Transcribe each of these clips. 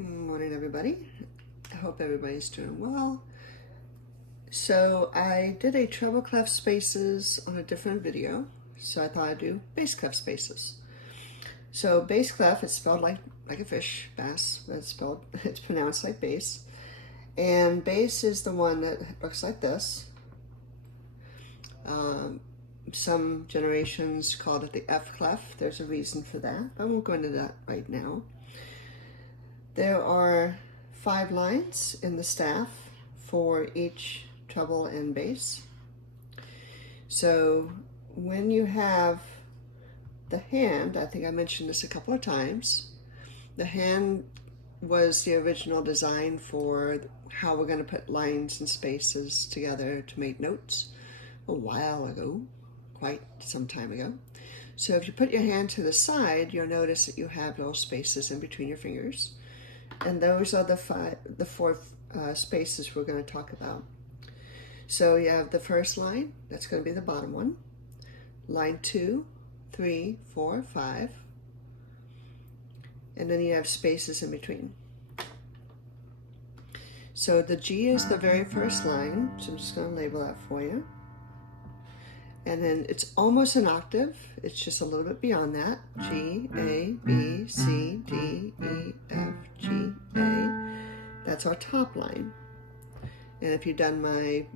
Good morning, everybody. I hope everybody's doing well. So I did a treble clef spaces on a different video, so I thought I'd do bass clef spaces. So bass clef is spelled like a fish, bass, but it's pronounced like bass. And bass is the one that looks like this. Some generations called it the F clef. There's a reason for that, but I won't go into that right now. There are 5 lines in the staff for each treble and bass. So when you have the hand, I think I mentioned this a couple of times, the hand was the original design for how we're going to put lines and spaces together to make notes a while ago, quite some time ago. So if you put your hand to the side, you'll notice that you have little spaces in between your fingers. And those are the 4 spaces we're going to talk about. So you have the first line, that's going to be the bottom one. Line 2, 3, 4, 5. And then you have spaces in between. So the G is the very first line, so I'm just going to label that for you. And then it's almost an octave, it's just a little bit beyond that. G, A, B, C, D, E, F, G, A. That's our top line. And if you've done my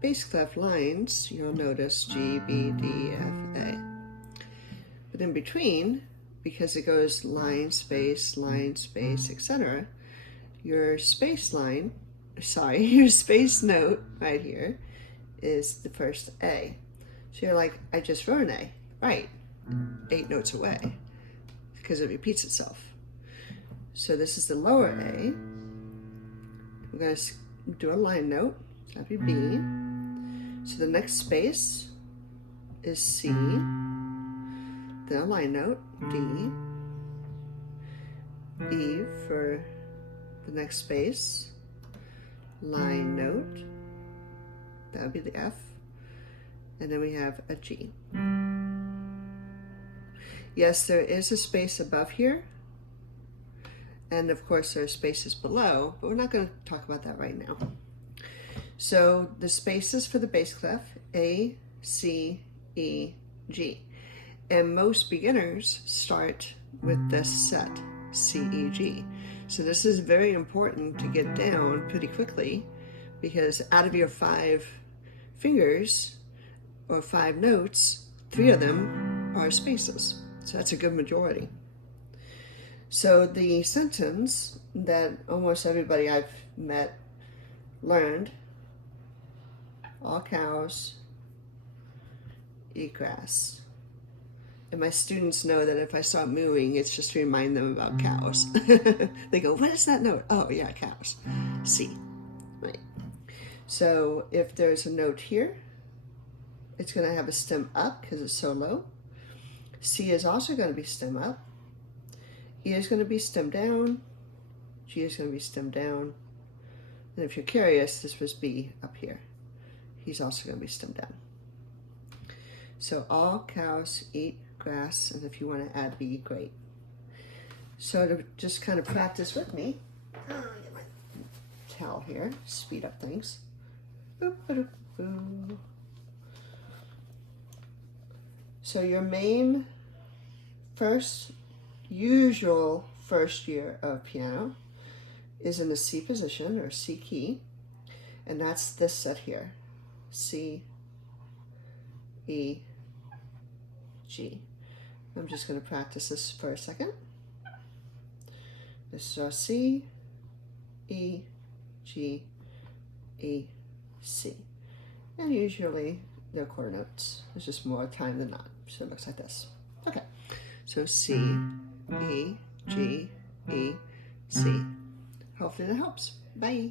bass clef lines, you'll notice G, B, D, F, A. But in between, because it goes line, space, etc., your space line, your space note right here is the first A. So you're like, I just wrote an A. Right, 8 notes away, because it repeats itself. So this is the lower A. We're going to do a line note, that'd be B. So the next space is C, then a line note, D, E for the next space, line note, that would be the F, and then we have a G. Yes, there is a space above here, and of course there are spaces below, but we're not going to talk about that right now. So the spaces for the bass clef, A, C, E, G. And most beginners start with this set, C, E, G. So this is very important to get down pretty quickly, because out of your 5 fingers, or 5 notes, 3 of them are spaces. So that's a good majority. So the sentence that almost everybody I've met learned, all cows eat grass. And my students know that if I start mooing, it's just to remind them about cows. They go, what is that note? Oh yeah, cows. C, right. So if there's a note here, it's going to have a stem up because it's so low. C is also going to be stem up. E is going to be stem down. G is going to be stem down. And if you're curious, this was B up here. He's also going to be stem down. So all cows eat grass, and if you want to add B, great. So to just kind of practice with me, I'll get my towel here, speed up things. Boop, boop, boop. So your main usual first year of piano is in the C position, or C key, and that's this set here, C, E, G. I'm just going to practice this for a second. This is our C, E, G, E, C. And usually they're quarter notes. There's just more time than not. So it looks like this. Okay. So C, E, G, E, C. Hopefully that helps. Bye.